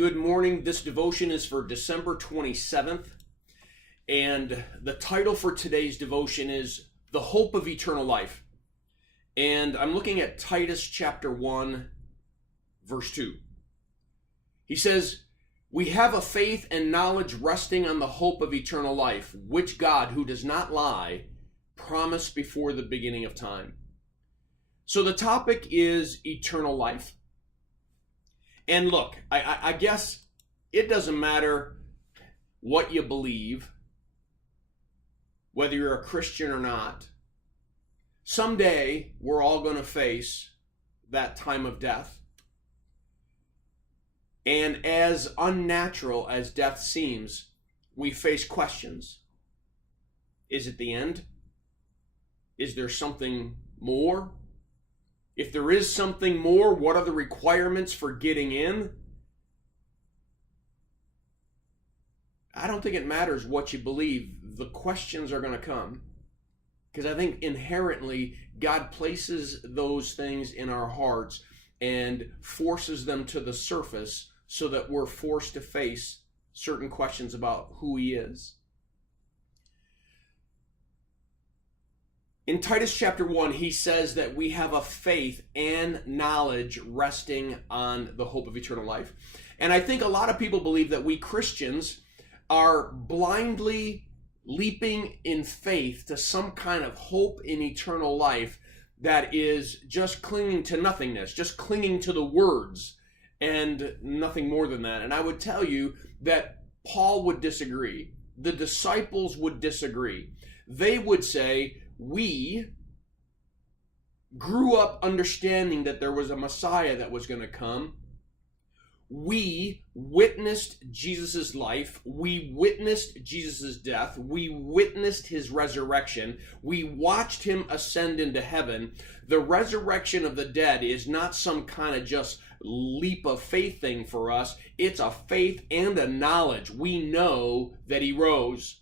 Good morning. This devotion is for December 27th, and the title for today's devotion is The Hope of Eternal Life. And I'm looking at Titus chapter 1, verse 2. He says, "We have a faith and knowledge resting on the hope of eternal life, which God, who does not lie, promised before the beginning of time." So the topic is eternal life. And look, I guess it doesn't matter what you believe, whether you're a Christian or not. Someday, we're all going to face that time of death. And as unnatural as death seems, we face questions. Is it the end? Is there something more? If there is something more, what are the requirements for getting in? I don't think it matters what you believe. The questions are going to come. Because I think inherently God places those things in our hearts and forces them to the surface so that we're forced to face certain questions about who He is. In Titus chapter 1, he says that we have a faith and knowledge resting on the hope of eternal life. And I think a lot of people believe that we Christians are blindly leaping in faith to some kind of hope in eternal life that is just clinging to nothingness, just clinging to the words and nothing more than that. And I would tell you that Paul would disagree. The disciples would disagree. They would say, we grew up understanding that there was a Messiah that was going to come. We witnessed Jesus' life. We witnessed Jesus' death. We witnessed His resurrection. We watched Him ascend into heaven. The resurrection of the dead is not some kind of just leap of faith thing for us. It's a faith and a knowledge. We know that He rose,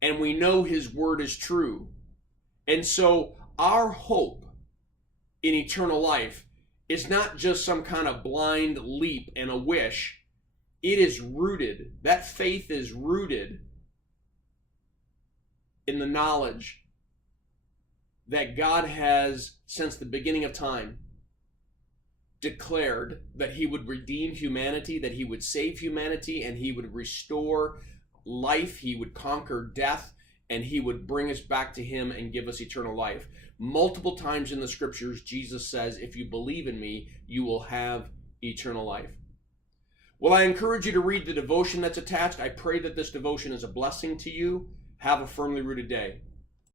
and we know His word is true. And so our hope in eternal life is not just some kind of blind leap and a wish. It is rooted, that faith is rooted in the knowledge that God has, since the beginning of time, declared that He would redeem humanity, that He would save humanity, and He would restore life, He would conquer death, and He would bring us back to Him and give us eternal life. Multiple times in the scriptures, Jesus says, if you believe in me, you will have eternal life. Well, I encourage you to read the devotion that's attached. I pray that this devotion is a blessing to you. Have a firmly rooted day.